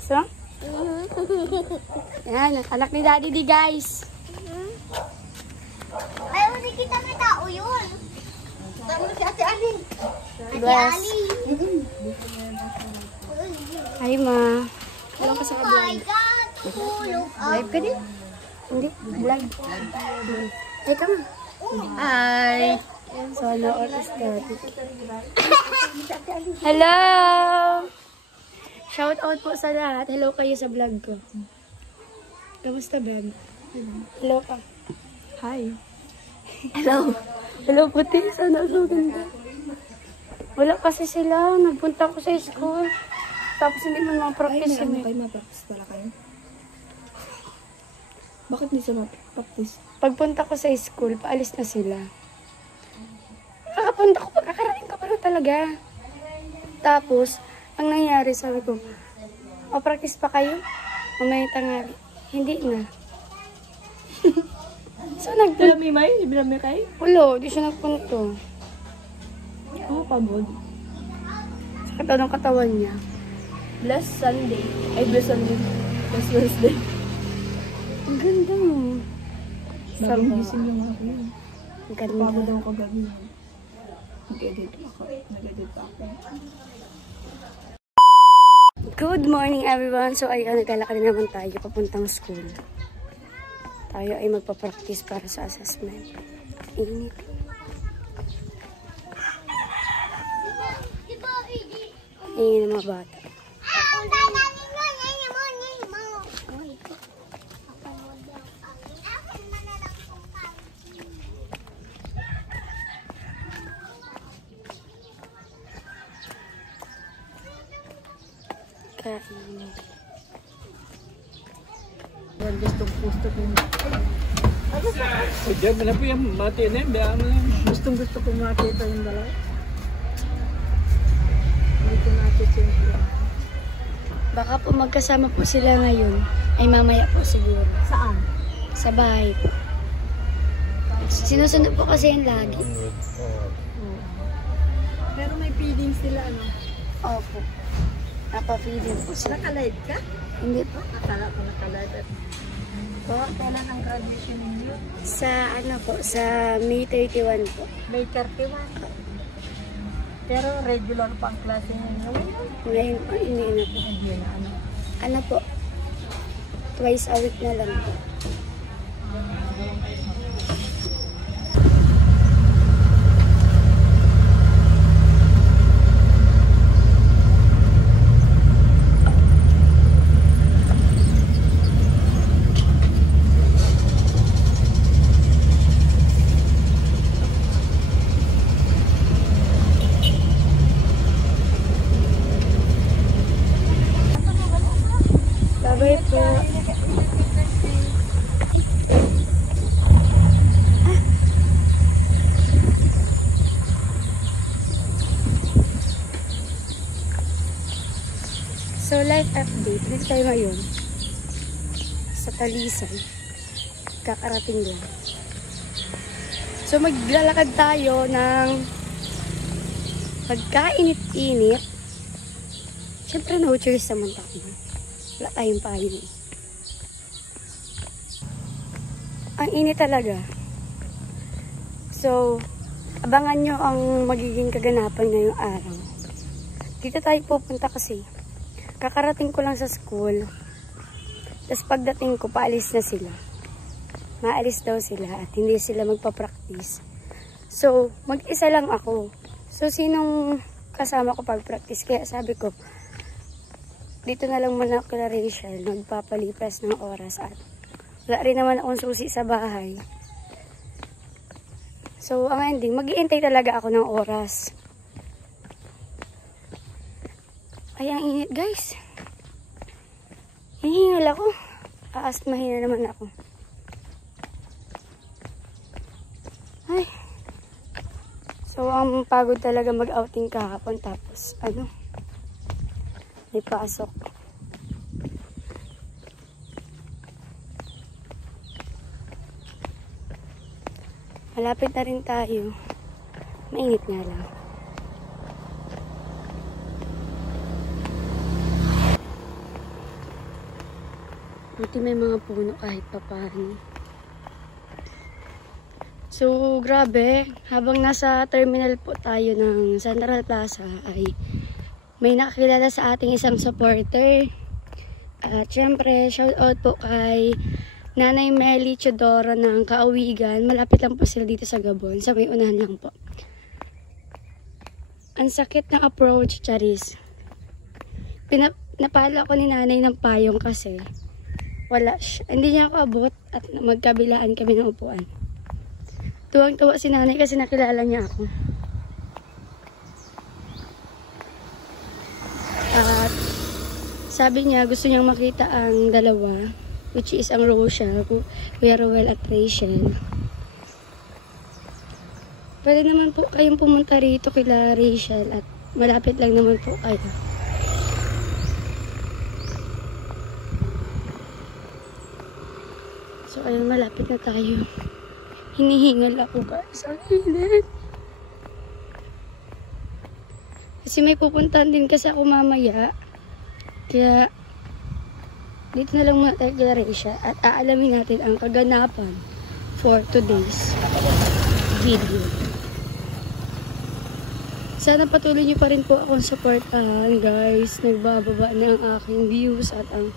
So? Yan, anak ni Daddy D, guys. Ay, hindi kita may tao yun. Tama si Ate Ali. Bless. Hi, ma. Walang ka sa Oh my God, tulog. Live ka din? Hindi, vlog. Ay, come. Hi. So, ano oras ka? Hello! Shout out po sa lahat. Hello kayo sa vlog ko. Kamusta, Ben? Hello ka. Hi. Hello. Hello, puti. Sana so ganda. Wala kasi sila. Nagpunta ko sa school. Tapos hindi mo ma-practice. Ay, kayo ma-practice pala kayo? Bakit hindi siya ma-practice? Pagpunta ko sa school, paalis na sila. Pagkapunta ko, pagkakarating ko pa rin talaga. Tapos, ang nangyari, sabi ko, practice pa kayo? Mamaya tangali. Hindi na. So, nagpunta. Bilamay kayo? Ulo, di siya nagpunto. Oo, pagod. Sakit daw ng katawan niya. Bless Sunday. Ay, bless Sunday. Bless Wednesday. Ang ganda mo. Bagong gising yung ako yun. Ang ganda. Pagod daw kagabi yun. Nag-edit ako. Nag-edit pa ako. Good morning, everyone. So, ayun, naglalakad na naman tayo papuntang school. Tayo ay magpa-practice para sa assessment. Init. Ayun ang mga bata. Kainit. Gustong-gusto ko. Diyan mo na po yung mati na yun. Bayaan mo na yun. Gustong-gusto ko makita yung dalawa. Hindi ko nakita yung Baka po magkasama po sila ngayon. Ay mamaya po siguro. Saan? Sa bahay po. Sinusunod po kasi yung lagi. Pero may feeding sila, ano? Opo. Napa-feeding po sila. Naka-live ka? Hindi po. Akala ko naka-live. Kailan ang graduation ninyo? Sa ano po, sa May 31 po. May 31. Pero regular pa ang klase ninyo. Ngayon po, hindi na po. Hindi na ano. Ano po, twice a week na lang po. Babay po. So, life update. Dito tayo ngayon. Sa Talisay. Kakarating lang. So, maglalakad tayo ng pagkainit-init. Siyempre, no choice naman tayo. Wala tayong payo. Ang init talaga. So, abangan nyo ang magiging kaganapan ngayong araw. Dito tayo pupunta kasi. Kakarating ko lang sa school. Tapos pagdating ko, paalis na sila. Maalis daw sila at hindi sila magpa-practice. So, mag-isa lang ako. So, sinong kasama ko pag-practice? Kaya sabi ko, dito na lang muna ako kila Rachel, magpapalipas ng oras at wala rin naman akong susi sa bahay. So, ang ending, mag-iintay talaga ako ng oras. Ay, ang init guys. Hinihingal ako. Aasmahin na naman ako. Ay. So, ang pagod talaga mag-outing kahapon. Tapos, ano, may pasok. Malapit na rin tayo. Mainit nga lang. Buti may mga puno kahit papaano. So, grabe. Habang nasa terminal po tayo ng Central Plaza ay may nakakilala sa ating isang supporter. At syempre, shoutout po kay Nanay Meli Chodora ng Kaawigan. Malapit lang po sila dito sa Gabon. Sa may unahan lang po. Ang sakit ng approach, Charis. Napala ko ni nanay ng payong kasi wala siya. Hindi niya ako abot at magkabilaan kami ng upuan. Tuwang-tuwa si nanay kasi nakilala niya ako. At sabi niya gusto niyang makita ang dalawa, which is ang Rochelle, Kuya Rowell at Rachel. Pwede naman po kayong pumunta rito kila Rachel at malapit lang naman po kayo. So ayun, malapit na tayo. Hinihingal ako guys. Ang init. Kasi may pupuntahan din kasi ako mamaya. Kaya dito na lang muna tayo kila Rachel at aalamin natin ang kaganapan for today's video. Sana patuloy niyo pa rin po akong supportahan guys. Nagbababa na ang aking views at ang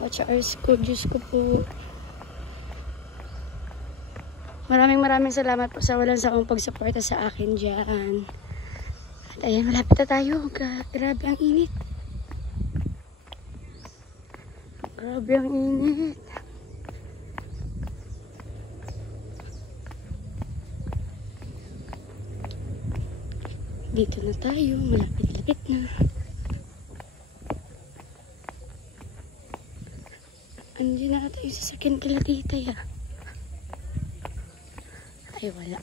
watch hours ko. Diyos ko po. Maraming salamat po sa walang sakong pagsuporta sa akin dyan. At ayan, malapit na tayo. Grabe ang init. Grabe ang init. Dito na tayo. Malapit-lapit na. Andiyan na tayo sa sakyan kila tita ya. Ay, wala.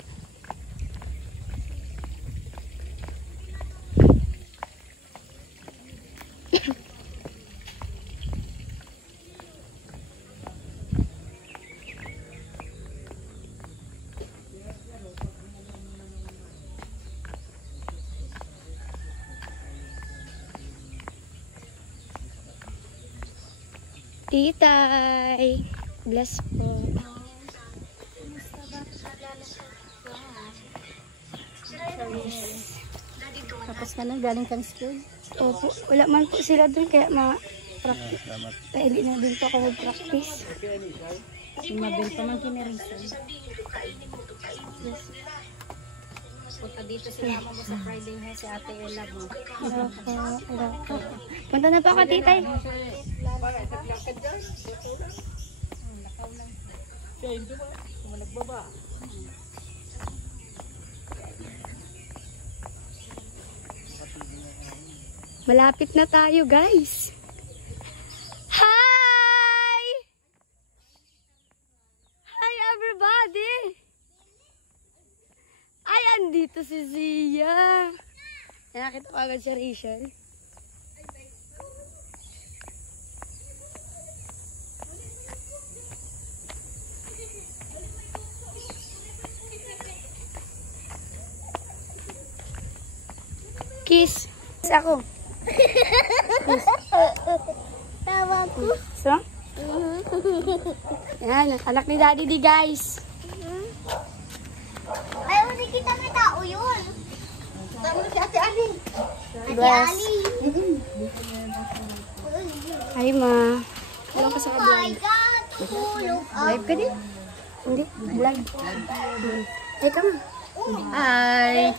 Titay! Bless po. Tapos ka na, galing kang school. Opo, wala man po sila dun kaya ma-practice. Taili na din po ako mag-practice. Sumabel pa man kinarisa. Punta dito si mama mo sa Friday ha, si Ate Ella mo. Wala po. Punta na pa ka, titay. Malapit na tayo, guys. Hi! Hi, everybody! Ay, andito si Zia. Nakita ko agad si Rachel. Kiss. Kiss ako. Tawa ko. So? Yan, anak ni Daddy di guys. Ay, hindi kita may tao yun. Tama si Ate Ali. Ate Bless. Ali. Hi, ma. Alam ka sa Oh my kablang. God. Tulog ako. Live ka din? Hindi, vlog. Ay, ka ma. Hi.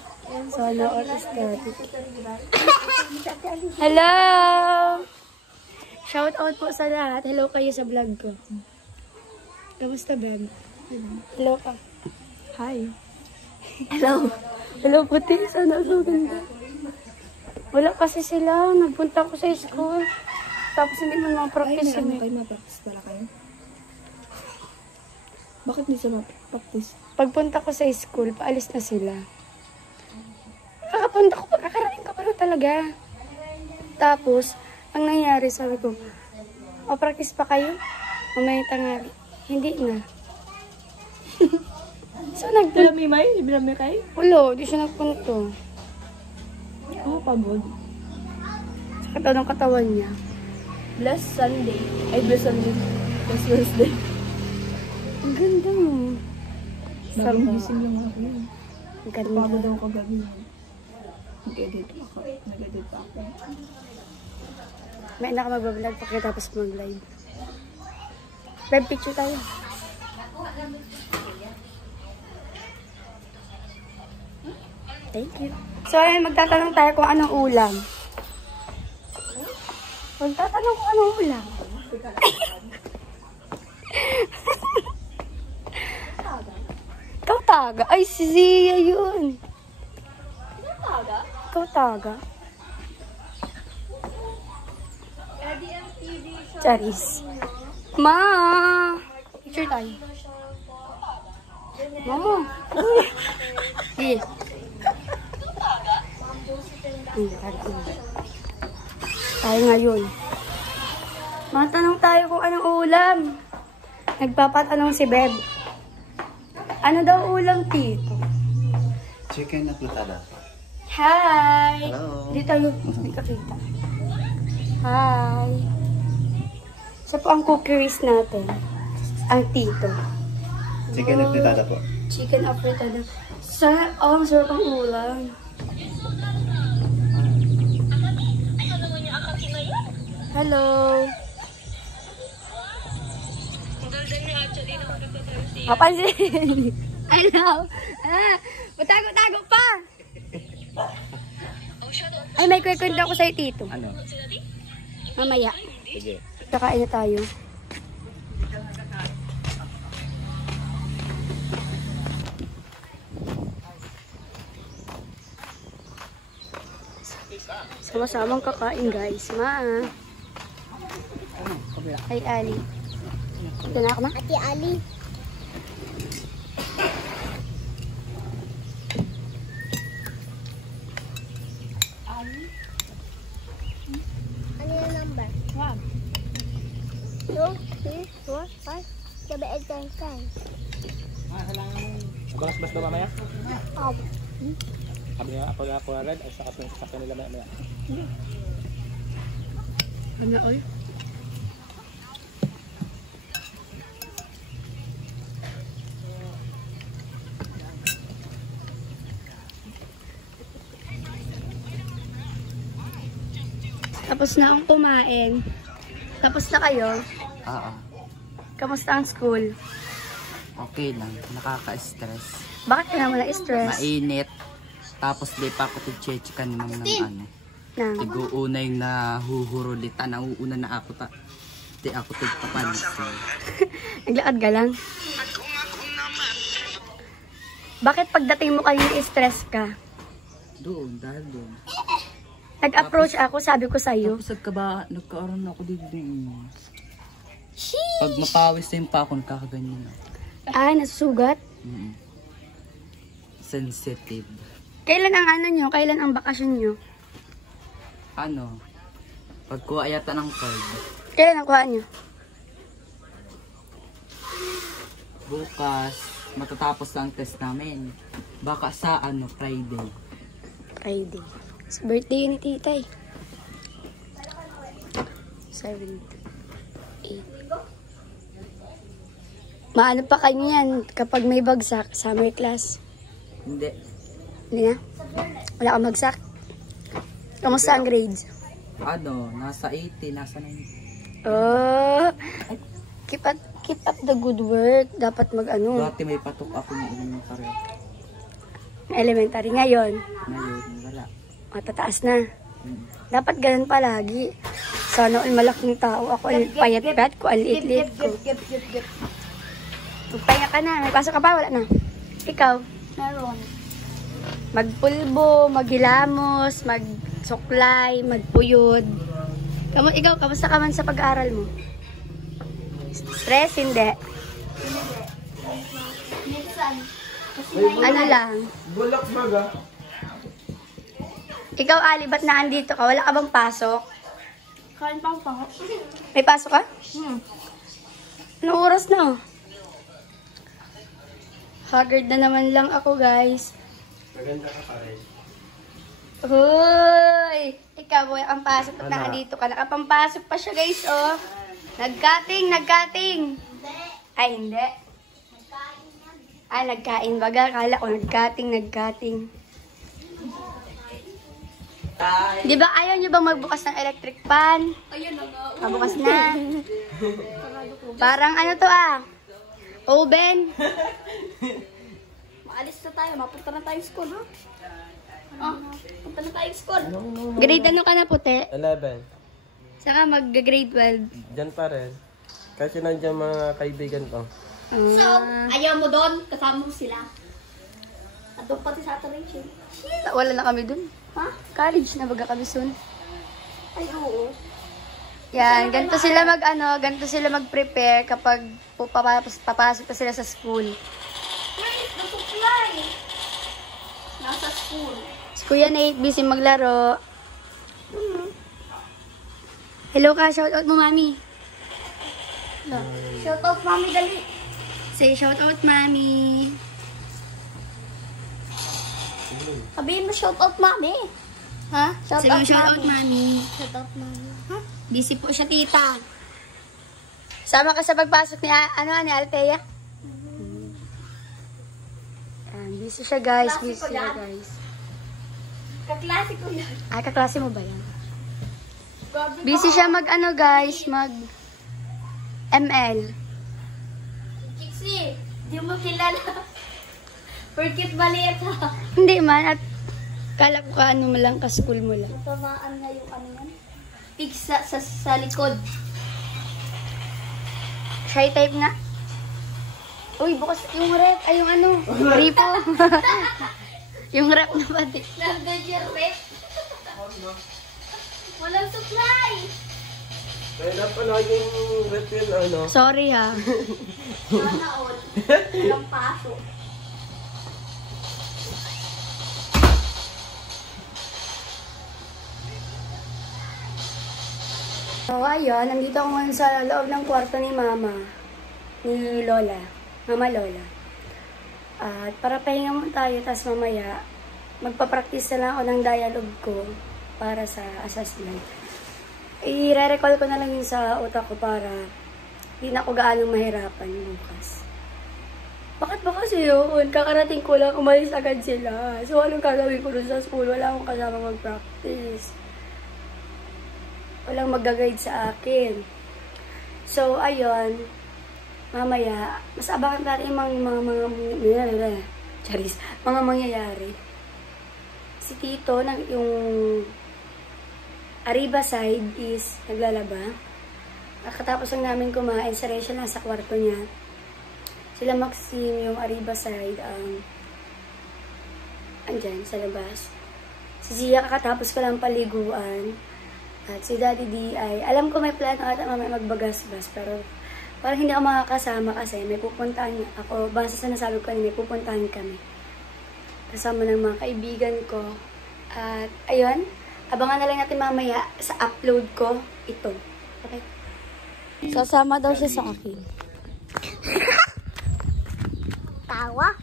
So, ano oras Daddy? Hello! Shout out po sa lahat. Hello kayo sa vlog ko. Kamusta, Beb? Hello ka. Hi. Hello. Hello, puti. Sana so ganda. Wala kasi sila. Nagpunta ko sa school. Tapos hindi man mga practice. Ay, kayo ma-practice pala kayo? Bakit hindi sa ma-practice? Pagpunta ko sa school, paalis na sila. Kakapunta ko, kakarating ko pa rin talaga. Tapos, ang nangyari, sabi ko, practice pa kayo? Mamaya tangali. Hindi na. So, nagpunta. Bilami kayo? Ulo, di siya nagpunto. Oo, pabod. Sakit daw ng katawan niya. Blessed Sunday. Ay, Blessed Sunday. Blessed Wednesday. Ang ganda mo. Bagong gising yung ako yun. Ang ganda. Pagod daw kagabi yun. Nag-edit ako. Nag-edit pa ako. May anak magbablog pagkatapos mag-live. Web picture tayo. Thank you. So, ayun, magtatanong tayo kung anong ulam. Magtatanong kung anong ulam. Ikaw taga. Ay, si Zia yun. Ikaw taga. Charis. Ma! Picture tayo. Mama. Sige. Tayo ngayon. Matanong tayo kung anong ulam. Nagpapatanong si Beb. Ano daw ulam, Tito? Chicken aplatada. Hi! Hello. Dito tayo nagkakita. Hi! Siya po ang cookeries natin. Ang Tito. Chicken aplatada po. Chicken apretada. Ang sarap ang ulam. Hello! Kapansin! Hello! Matago-tago pa! Ay, may kwento ako sa'yo, Tito. Ano? Mamaya. Sige. Kakain na tayo. Sama-samang kakain, guys. Ay, Ali. Ito na ako, ma? Ate Ali. Ano yung number? 1, 2, 3, 4, 5, 7, 8, 9, 10. Balas-bas ba mamaya? Opo. Sabi nga, ako agad, ay saka yung sasakyan nila mamaya. Ano, oy? Tapos na akong kumain. Tapos na kayo. Oo. Kamusta ang school? Okay lang. Nakaka-stress. Bakit ka naman na-stress? Mainit. Tapos di pa ako tichechikan ng ano. Nang. Tig-uuna yung nahuhurulitan. Nauuna na ako ta. Di ako tigpapansin. Naglakad ka lang? Bakit pagdating mo kanina stress ka? Doon, dahil doon. Nag-approach ako, sabi ko sa'yo. Tapos nagkaaroon ako dito. Pag mapawis na yung pa ako, nakakaganyan na. Ah, nasusugat? Sensitive. Kailan ang ano nyo? Kailan ang bakasyon nyo? Ano? Pagkuha yata ng card. Kailan ang kuha nyo? Bukas, matatapos lang test namin. Baka sa Friday. Friday. Sa birthday ni titay. 7, 8. Maano pa kayo yan kapag may bagsak, summer class? Hindi. Hindi na? Wala kang bagsak? Kamusta ang grades? Ano, nasa 80, nasa 90. Oh, keep up the good work. Dapat mag-ano, Dati may patok ako ng ilang pareho. elementary ngayon. Ngayon, wala. Matataas na. Dapat ganun palagi. Sana all malaking tao. Ako payat-payat ko, aliit-liit ko. Magpahinga ka na. May pasok ka pa? Wala na. Ikaw? Meron. Magpulbo, maghilamos, magsuklay, magpuyod. Ikaw, kamusta ka man sa pag-aaral mo? Stress? Hindi. Minsan. Ano lang? Bulak baga. Ikaw, Ali, ba't na andito ka? Wala ka bang pasok? Kain pa ako. May pasok ka? Anong oras na? Haggard na naman lang ako, guys. Maganda ka pa rin. Hoy! Ikaw, boy, ang pasok at nakadito ka. Nakapampasok pa siya, guys, oh. Nagkating. Ay, hindi. Ay, nagkain baga. Kala ko, nagkating. Di ba ayaw nyo bang magbukas ng electric pan? Ayun, bukas na. Parang ano to oven. Maalis na tayo. Mapunta na tayo school, ha? Punta na tayo school. Grade ano ka na, puti? 11. Saka mag-grade 12. Diyan pa rin. Kasi nandiyan mga kaibigan ko. So, ayaw mo doon. Kasama mo sila. At doon pati sa atin, Rachel. Wala na kami dun. Ha? College na baga kami soon. Ay, oo. Yan, ganito sila ganito sila mag-prepare kapag papasok na sila sa school. Ay, nasuklay. Nasa school. Si Kuya Nate, busy maglaro. Hello ka, shoutout mo, Mami. Shout out, mami, dali. Say shoutout, Mami. Sabihin mo, shout out, mami. Ha? Sige, shoutout, Mami. Shout out, mami. Ha? Busy po siya, tita. Sama ka sa pagpasok ni, ni Althea? Busy siya, guys. Busy siya, guys. Kaklase ko yan. Ay, kaklase mo ba yan? Busy siya guys, mag ML. Kiksi, di mo kilala. Porkit maliit, ha? Hindi man, at kala ko mo lang, ka-school mo lang. Tamaan nga yung ano yan. Pigsa sa likod. Shy type nga. Uy, bukas yung rep, ay yung ripo. Yung rep na pati. Nandun yung rep. Walang supply. Kaya pala yung refill, Sorry ha. Sana all. Walang pasok. So, ayun, nandito ako ngayon sa loob ng kwarto ni Mama. Ni Lola. Mama Lola. At para pahinga mo tayo, tapos mamaya, magpa-practice na lang ako ng dialogue ko para sa assessment. I-recall ko na lang yun sa utak ko para hindi na ako gaano mahirapan bukas. Bakit ba kasi yun? Kakarating ko lang, umalis agad sila. So, anong gagawin ko dun sa school? Wala akong kasama mag-practice. Walang mag-guide sa akin. So, ayun. Mamaya, mas abangan natin yung mga mangyayari. Si Tito, yung Arriba side is naglalaba. Kakatapos lang namin kumain, sa Rachel nasa kwarto niya. Sila Maxine, yung Arriba side, andyan, sa labas. Si Zia, kakatapos ko lang paliguan. At si Daddy D ay, alam ko may plano ata mamaya magbagas-bas, pero parang hindi ako makakasama kasi may pupuntahan ako. Basta sa nasabi ko, may pupuntahan kami. Kasama ng mga kaibigan ko. At ayun, abangan na lang natin mamaya sa upload ko ito. Okay? Sasama daw siya sa akin. Tawa?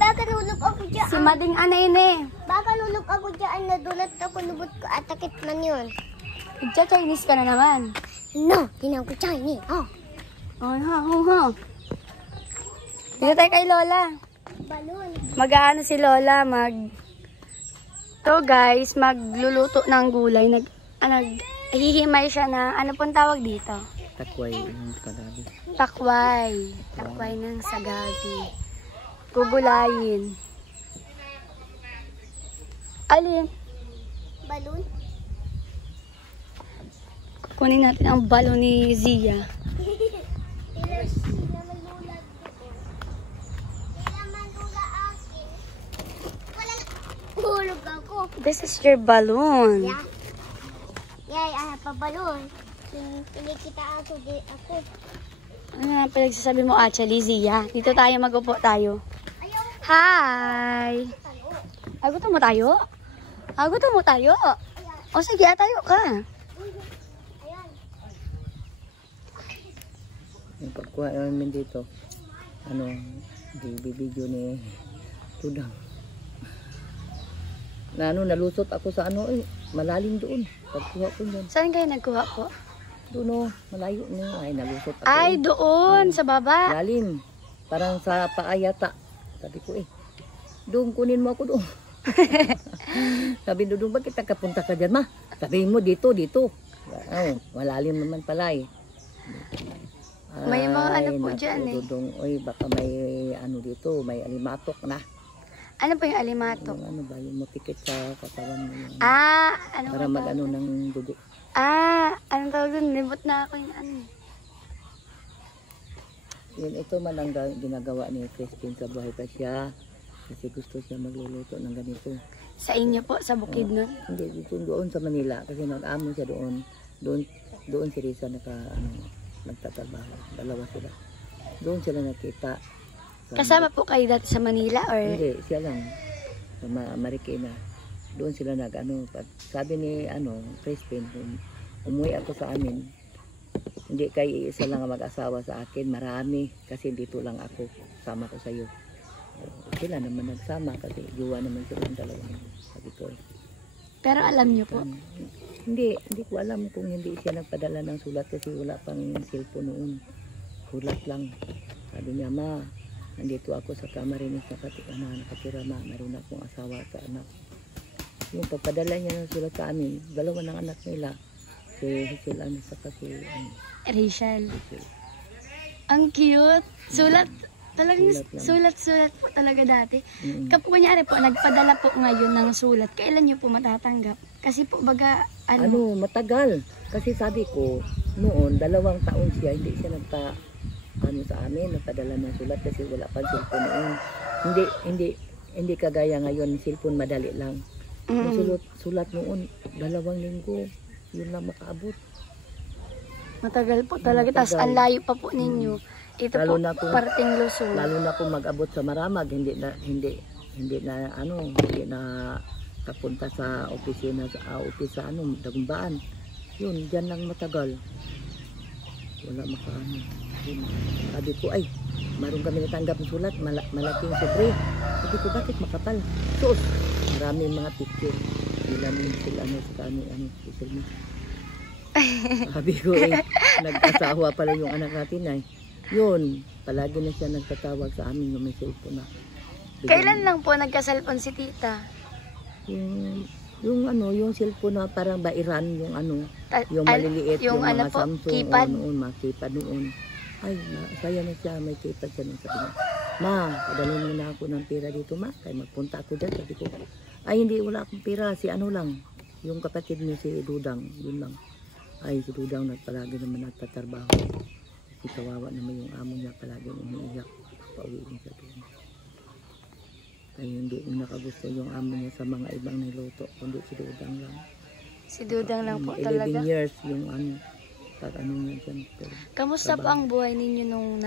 Baka nulog ako dyan. Si Mading Anay. Baka nulog ako dyan. Nadulat ako, lubot ko. Atakit man yun. Chinese ka na naman. No, tinawag ko Chinese. Oh. Dito tayo kay Lola. Balon. Mag-aano si Lola, guys, magluluto ng gulay. Hihimay siya na, ano pong tawag dito? Takway ng kalabi. Takway ng sagabi. Gugulayin. Alin? Balon? Kunin natin ang balon ni Zia. Hulog ako. This is your balloon. Yeah. Yeah, I have a balloon. Pinikita ako. Ano nga pinagsasabi mo actually, Zia? Dito tayo, mag-upo tayo. Ayaw. Hi! Gutom mo tayo? Gutom mo tayo? O sige, tayo ka. Ayan. Yung pagkuha namin dito, bibidyo ni Tudang. Na nalusot ako sa malalim doon. Pagkuha ko niyan. Saan kayo nagkuha po? Doon malayo na. Ay, nalusot ako. Ay, doon, sa baba. Lalim. Parang sa paa yata. Sabi ko doon kunin mo ako doon. Sabi doon, bakit nakapunta ka dyan, ma? Sabi mo, dito. Malalim naman pala May mga ano po dyan Dudong, baka may dito, may alimatok na. Ano po yung alimatok? Yung yung matikit sa katawan mo. Ano para ba mag ng dugo. Anong tawag doon? Libot na ako yung Yun, ito man ang ginagawa ni Christine sa buhay pa siya. Kasi gusto siya magluluto ng ganito. Sa inyo po, sa bukid nun? Hindi, dito doon sa Manila. Kasi nag-amo siya doon. Doon si Risa nagtatrabaho. Dalawa sila. Doon sila nakita. Kasama po kayo dati sa Manila or? Hindi, siya lang. Sa Marikina. Doon sila sabi ni Crispin, umuwi ako sa amin. Hindi kayo isa lang mag-asawa sa akin. Marami. Kasi dito lang ako. Sama ko sa iyo. Sila naman nagsama kasi juwa naman sila ng dalawa. Sabi ko. Pero alam niyo po? Hindi ko alam kung hindi siya nagpadala ng sulat kasi wala pang cellphone noon. Sulat lang. Sabi niya, ma, nandito ako sa Camarines nakatira, ma, meron akong asawa sa anak. Yung pagpadala niya ng sulat sa amin, dalawa ng anak nila, si Hazel saka si Rachel. Ang cute. Talagang sulat po talaga dati. Kapag kunyari po, nagpadala po ngayon ng sulat, kailan niyo po matatanggap? Kasi po baga, matagal. Kasi sabi ko, noon, 2 taon siya, hindi siya sa amin, nagpadala ng sulat kasi wala pang cellphone noon. Hindi kagaya ngayon, cellphone madali lang. Sulat noon, 2 linggo, yun lang makaabot. Matagal po talaga. Tapos ang layo pa po ninyo. Ito lalo po, parting Luzon. Lalo na kung mag-abot sa Maramag, hindi na kapunta sa opisina sa Dagumbaan. Yun, diyan lang matagal. Wala yun. Sabi ko, maroon kami natanggap ng sulat, malaking sobre. Sabi ko, bakit makapal? Sus, maraming mga picture. Ilan sila sa kami, social media. Sabi ko, nag-asawa pala yung anak natin Yun, palagi na siya nagtatawag sa amin yung may cellphone na. Kailan lang po nagka-cellphone si tita? Yung cellphone na parang bairan, yung maliliit, yung mga Samsung, keypad. Mga keypad noon. Saya na siya, may keypad siya nung sabi niya. Ma, padalhin mo na ako ng pera dito, ma. Kaya magpunta ako dyan, sabi ko. Hindi, wala akong pera, si lang. Yung kapatid niya si Dudang, yun lang. Si Dudang palagi naman nagtatrabaho. Kasi kawawa naman yung amo niya palagi umiiyak. Pauwi niya sa doon. Kaya hindi nakagusto yung amo niya sa mga ibang niluto. Kundi si Dudang lang. Si Dudang lang po 11 talaga. 11 years yung niya dyan. Kamusta po ang buhay ninyo nung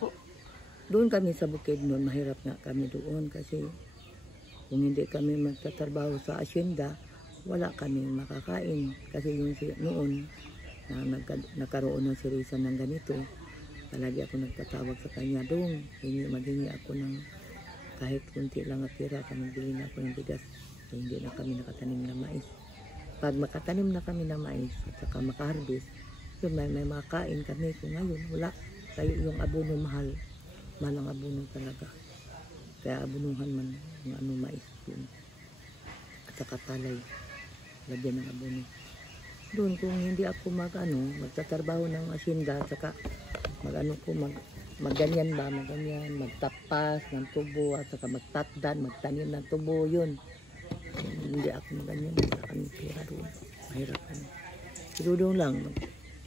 po? Doon kami sa bukid noon. Mahirap nga kami doon kasi kung hindi kami magtatrabaho sa asyenda, wala kami makakain. Kasi yung noon, nagkaroon ng si Risa ng ganito, palagi ako nagtatawag sa kanya doon, maghingi ako ng kahit kunti lang at pera, magbili na ako ng bigas. Hindi na kami nakatanim ng mais. Pag makatanim na kami ng mais at saka makaharvest, yun, may makain kami. Kung ngayon wala, kaya yung abono mahal ang abono talaga. Kaya abonuhan man yung mais yun. At saka palay, lagyan ng abono. Doon kung hindi ako magtatrabaho ng asyenda, saka magganyan, magtapas ng tubo, at saka magtatdan, magtanim ng tubo, yun. Hindi ako maganyan, sa kami pera doon. Mahirap kami. Doon lang,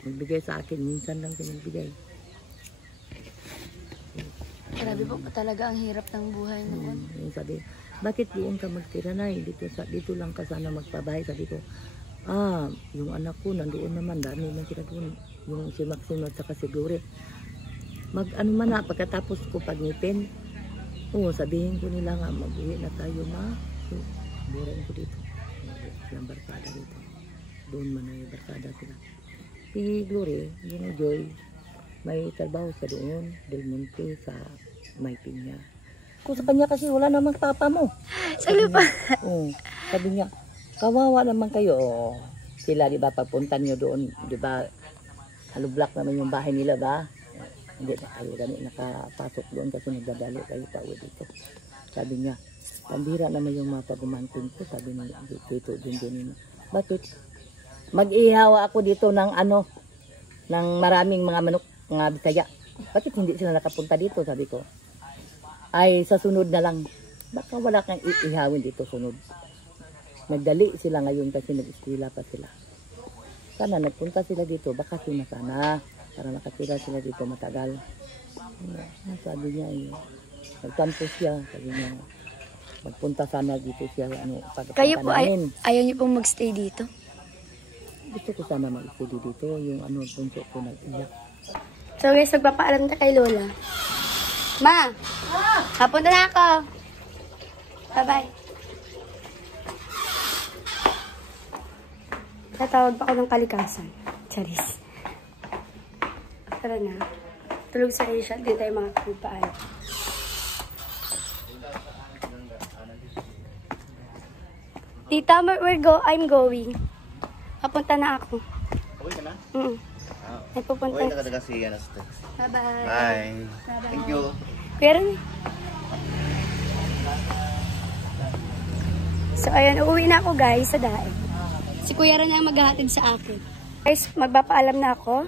magbigay sa akin, minsan lang siya magbigay. Grabe po talaga ang hirap ng buhay noon. Sabi, bakit doon ka magtira na? Dito lang ka sana magpabahay. Sabi ko, yung anak ko nandoon naman, dami man sila doon. Yung si Maxine at saka si Glory. Pagkatapos ko pagngipin, sabihin ko nila nga, mag-uwi na tayo, ma. So, burahin ko dito. Silang barkada dito. Doon man ay barkada sila. Si Glory, yung Joy, may trabaho sa doon, Del Monte, sa Maypinya. ko sa kanya kasi wala namang papa mo. Sabi pa. Oo. Sabi niya, kawawa naman kayo. Oo. Sila, di ba, pagpunta niyo doon, di ba, halublock naman yung bahay nila ba? Hindi na kayo kami nakapasok doon kasi nagdadalo kayo pa uwi dito. Sabi niya, pambira naman yung mga pagumangkin ko. Sabi niya, dito din. Bakit? Mag-ihawa ako dito ng ng maraming mga manok, mga Bisaya. Bakit hindi sila nakapunta dito, sabi ko. Ay, sa sunod na lang. Baka wala kang ihawin dito sunod. Nagdali sila ngayon kasi nag-eskwela pa sila. Sana nagpunta sila dito, baka sana para makatira sila dito matagal. Sabi niya, nagtampo siya. Sabi niya, magpunta sana dito siya. Kayo po, ayaw niyo pong magstay dito? Gusto ko sana mag-stay dito. Yung bunso ko nag-iyak. So guys, magpapaalam na kay Lola. Ma! Hapunta na ako! Bye-bye! Tatawag pa ako ng kalikasan. Charis. Tara na. Tulog sa Asia. Hindi tayo makakapagpaalam. Tita, I'm going. Papunta na ako. Uwi ka na? Ay, pupunta. Uwi na talaga si Anastasia. Bye-bye. Bye. Bye-bye. Thank you. Kuya Ron. So, ayan. Uuwi na ako, guys, sa daig. Si Kuya Ron ang maghahatid sa akin. Guys, magpapaalam na ako.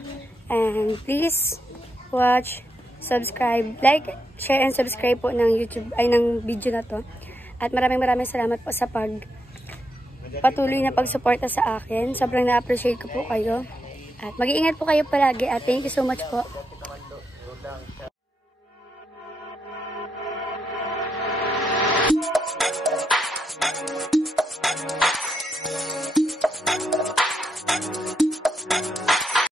And please watch, subscribe, like, share, and subscribe po ng YouTube, ng video na to. At maraming salamat po sa patuloy na pagsuporta sa akin. Sobrang na-appreciate ko po kayo. At mag-iingat po kayo palagi. At thank you so much po.